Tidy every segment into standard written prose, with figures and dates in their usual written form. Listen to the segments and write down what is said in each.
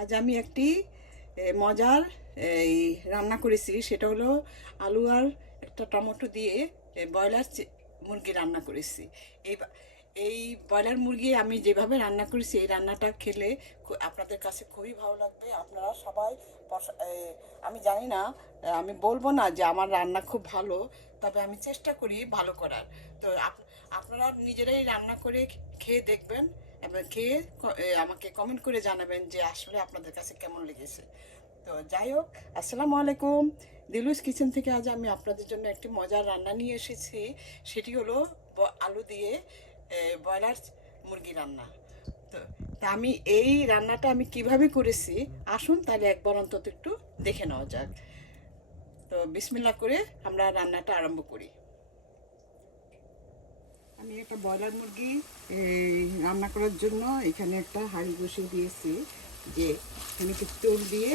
আজ আমি একটি মজার এই রান্না করেছি, সেটা হলো আলু আর একটা টমেটো দিয়ে ব্রয়লার মুরগি রান্না করেছি। এই এই ব্রয়লার মুরগি আমি যেভাবে রান্না করেছি, এই রান্নাটা খেলে আপনাদের কাছে খুবই ভালো লাগবে। আপনারা সবাই আমি জানি না, আমি বলবো না যে আমার রান্না খুব ভালো, তবে আমি চেষ্টা করি ভালো করার। তো আপনারা নিজেরাই রান্না করে খেয়ে দেখবেন এবং খেয়ে আমাকে কমেন্ট করে জানাবেন যে আসলে আপনাদের কাছে কেমন লেগেছে। তো যাই হোক, আসসালামু আলাইকুম। দিলুস কিচেন থেকে আজ আমি আপনাদের জন্য একটি মজার রান্না নিয়ে এসেছি। সেটি হলো আলু দিয়ে ব্রয়লার মুরগি রান্না। তো তা আমি এই রান্নাটা আমি কিভাবে করেছি, আসুন তাহলে একবার অন্তত একটু দেখে নেওয়া যাক। তো বিসমিল্লাহ করে আমরা রান্নাটা আরম্ভ করি। আমি একটা ব্রয়লার মুরগি রান্না করার জন্য এখানে একটা হাঁড়ি বসিয়ে দিয়েছি। যে এখানে কিছু তেল দিয়ে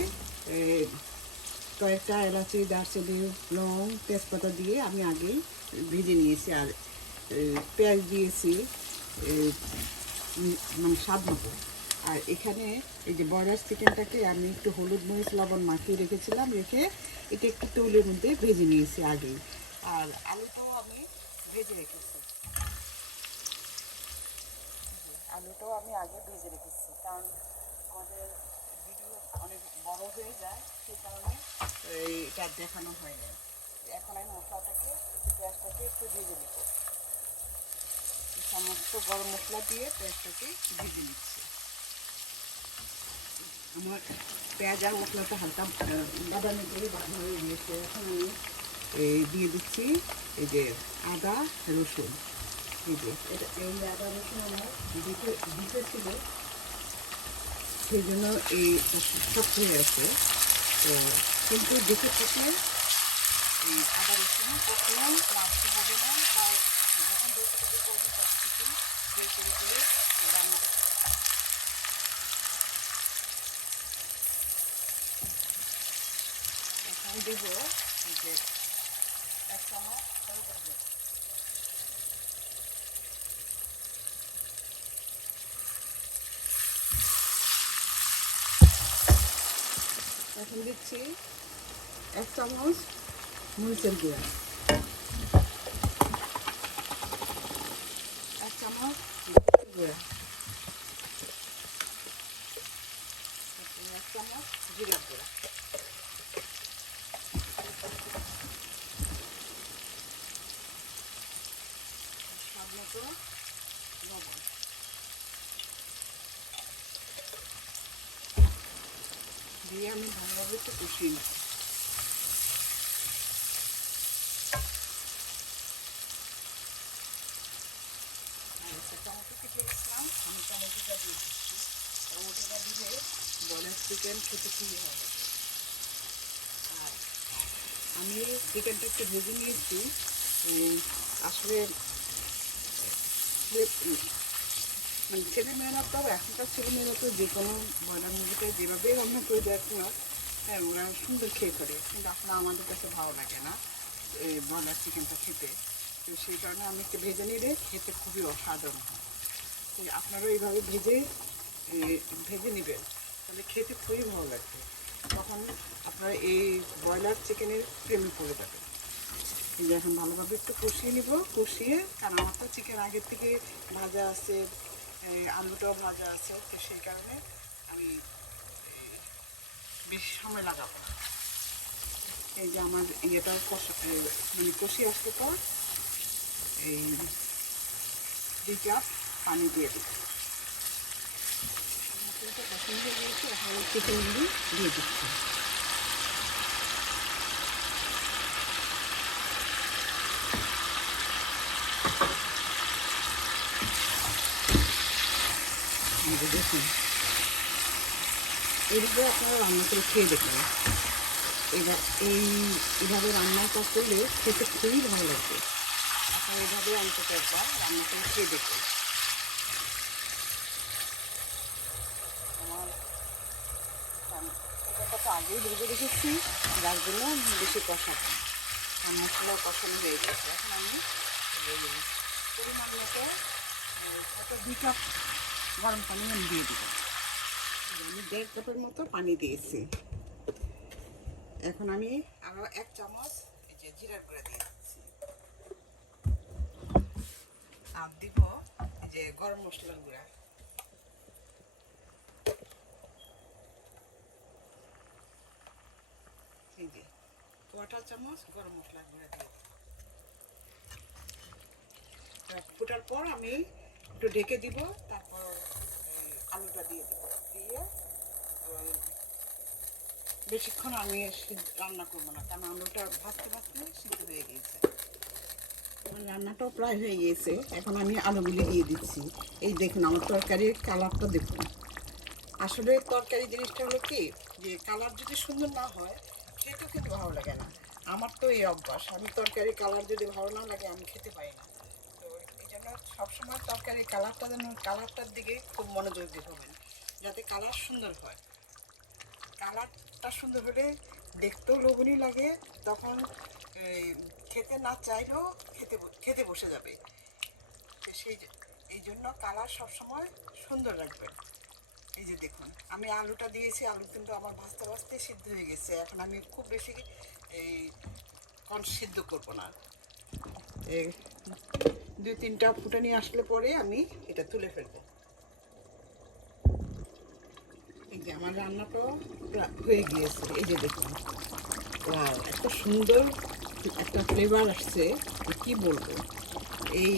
কয়েকটা এলাচি, দারচিনি, লং, তেজপাতা দিয়ে আমি আগেই ভেজে নিয়েছি। আর পেঁয়াজ দিয়েছি মানে স্বাদ মতো। আর এখানে এই যে ব্রয়লার চিকেনটাকে আমি একটু হলুদ, মরিচ, লবণ মাখিয়ে রেখেছিলাম, রেখে এটা একটু তেলের মধ্যে ভেজে নিয়েছি আগেই। আর আলুটাও আমি ভেজে রেখেছি, আলুটাও আমি আগে ভেজে রেখেছি, কারণ আমাদের ভিডিও অনেক বড় হয়ে যায়, সেই কারণে এটা দেখানো হয় না। এখন আমি মশলাটাকে, পেঁয়াজটাকে একটু ভেজে নিব, সমস্ত গরম মশলা দিয়ে পেঁয়াজটাকে ভেজে নিচ্ছি। আমার পেঁয়াজ আর মশলাটা হালকা বাদামি করে ভাজা হয়ে গিয়েছে। এখন আমি দিয়ে দিচ্ছি এই যে আদা রসুন। এই যে এই আদা রসুন আমার দিতে ছিল, সেই জন্য এই শক্ত হয়ে আছে। তো কিন্তু দেখে থেকে এই আদা রসুন কখনো রাখতে হবে না, বা যখন বেশি থেকে করবেন তখন কিছু বেশি করে রান্না। এখন দেব এই যে এক চামচ এখন দিচ্ছি এক চামচ মরিচের গুঁড়া, এক চামচ গুঁড়া, এক চামচ জিরার গুঁড়া, স্বাদ মতো লবণ দিয়ে আমি ভালোভাবে একটু কষিয়ে নিই। আর একটা টমেটো কেটে গেছিলাম, আমি টমেটোটা দিয়ে দিচ্ছি। টমেটোটা দিলে ব্রয়লার চিকেন খেতে খুবই ভালো লাগে। আর আমি চিকেনটা একটু ভেজে নিয়েছি। আসলে মানে ছেলেমেয়েরা তো, এখনকার ছেলেমেয়েরা তো যে কোনো ব্রয়লার মুরগিটা যেভাবেই রান্না করে দেয় না, হ্যাঁ ওরা সুন্দর খেয়ে করে, কিন্তু আসলে আমাদের কাছে ভালো লাগে না এই ব্রয়লার চিকেনটা খেতে। তো সেই কারণে আমি একটু ভেজে নিলে খেতে খুবই অসাধারণ হয়। তো আপনারাও এইভাবে ভেজে নেবেন, তাহলে খেতে খুবই ভালো লাগবে। তখন আপনারা এই ব্রয়লার চিকেনের প্রেমে পড়ে যাবেন। এই যে এখন ভালোভাবে একটু কষিয়ে নিব, কষিয়ে, কারণ আমার তো চিকেন আগের থেকে ভাজা আছে, আলুটাও ভাজা আছে, তো সেই কারণে আমি বেশি সময় লাগাবো না। এই যে আমার ইয়েটা মানে কষিয়ে আসলে পর এই 2 কাপ পানি দিয়ে দিচ্ছি। মশলাটা পছন্দ হয়েছে, এখন চিকেনগুলি দিয়ে দিচ্ছি। দেখুন, এইভাবে আপনারা রান্না করে খেয়ে দেখবেন। এইভাবে রান্না করলে খেতে খুবই ভালো লাগবে। আপনারা এইভাবে অন্তত একবার রান্না করে খেয়ে দেখবেন। আমার চিকেনটা তো আগেই ভেজে রেখেছি, যার জন্য বেশি কষাবো, আর মশলাও কষানো হয়ে গেছে। এখন আমি পরিমাণ মতো 2 কাপ গরম পানি আমি দিয়ে দিব। আমি 1.5 কাপের মতো পানি দিয়েছি। এখন আমি আরো 1 চামচ এই যে জিরার গুঁড়া দিয়ে দিচ্ছি, আর দিব এই যে গরম মশলার গুঁড়া, এই যে 1/4 চামচ গরম মশলার গুঁড়া দিয়ে ফুটার পর আমি একটু ঢেকে দিব। তারপর আলুটা দিয়ে দিব, দিয়ে বেশিক্ষণ আমি রান্না করবো না, কারণ আলুটা ভাজতে ভাজতে সিদ্ধ হয়ে গিয়েছে। রান্নাটাও প্রায় হয়ে গিয়েছে। এখন আমি আলুগুলি দিয়ে দিচ্ছি। এই দেখুন আমার তরকারির কালারটা দেখুন। আসলে তরকারি জিনিসটা হলো কি, যে কালার যদি সুন্দর না হয় খেতেও কিন্তু ভালো লাগে না। আমার তো এই অভ্যাস, আমি তরকারি কালার যদি ভালো না লাগে আমি খেতে পারি না। তো এই জন্য সবসময় তরকারির কালারটার দিকে খুব মনোযোগ দিতে হবে, যাতে কালার সুন্দর হয়। কালারটা সুন্দর হলে দেখতেও লোভনীয় লাগে, তখন খেতে না চাইলেও খেতে বসে যাবে। তো এই জন্য কালার সবসময় সুন্দর রাখবেন। এই যে দেখুন আমি আলুটা দিয়েছি, আলু কিন্তু আমার ভাজতে ভাজতে সিদ্ধ হয়ে গেছে। এখন আমি খুব বেশি এই সিদ্ধ করবো না, 2-3টা ফুটানি আসলে পরে আমি এটা তুলে ফেলবো। এই যে আমার রান্নাটাও হয়ে গিয়েছে। এই যে দেখুন, ওয়াও, এত সুন্দর একটা ফ্লেভার আসছে, কি বলবো। এই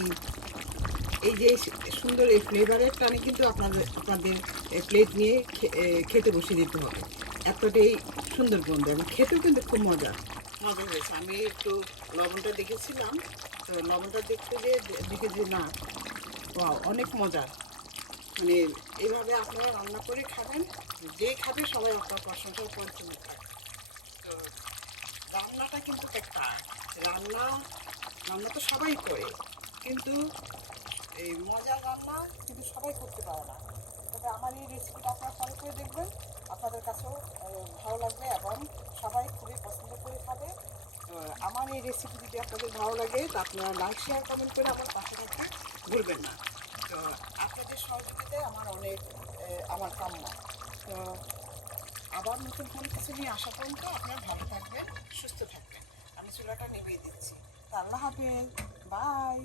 এই যে সুন্দর এই ফ্লেভারের টানে কিন্তু আপনাদের প্লেট নিয়ে খেতে বসে দিতে হবে। এতটাই সুন্দর গন্ধ এবং খেতেও কিন্তু খুব মজা হয়েছে। আমি একটু লবণটা দেখেছিলাম, তো লবণটা দেখে যে না, ওয়াও, অনেক মজা। মানে এইভাবে আপনারা রান্না করে খাবেন, যে খাবে সবাই আপনার প্রশংসা করে চলে থাকে। তো রান্নাটা কিন্তু একটা রান্না রান্না তো সবাই করে, কিন্তু এই মজার রান্না কিন্তু সবাই করতে পারে না। তবে আমার এই রেসিপিটা আপনারা ফলো করে দেখবেন, আপনাদের কাছেও ভালো লাগবে এবং সবাই খুবই পছন্দ করে খাবে। তো আমার এই রেসিপি যদি আপনাদের ভালো লাগে, তো আপনারা লাইক, শেয়ার, কমেন্ট করে আমার পাশে থাকতে ভুলবেন না। তো আপনাদের সহযোগিতায় আমার কাম্য। তো আবার নতুন কোনো কিছু নিয়ে আসা পর্যন্ত আপনারা ভালো থাকবেন, সুস্থ থাকবেন। আমি চুলাটা নিভিয়ে দিচ্ছি। আল্লাহ হাফেজ, বাই।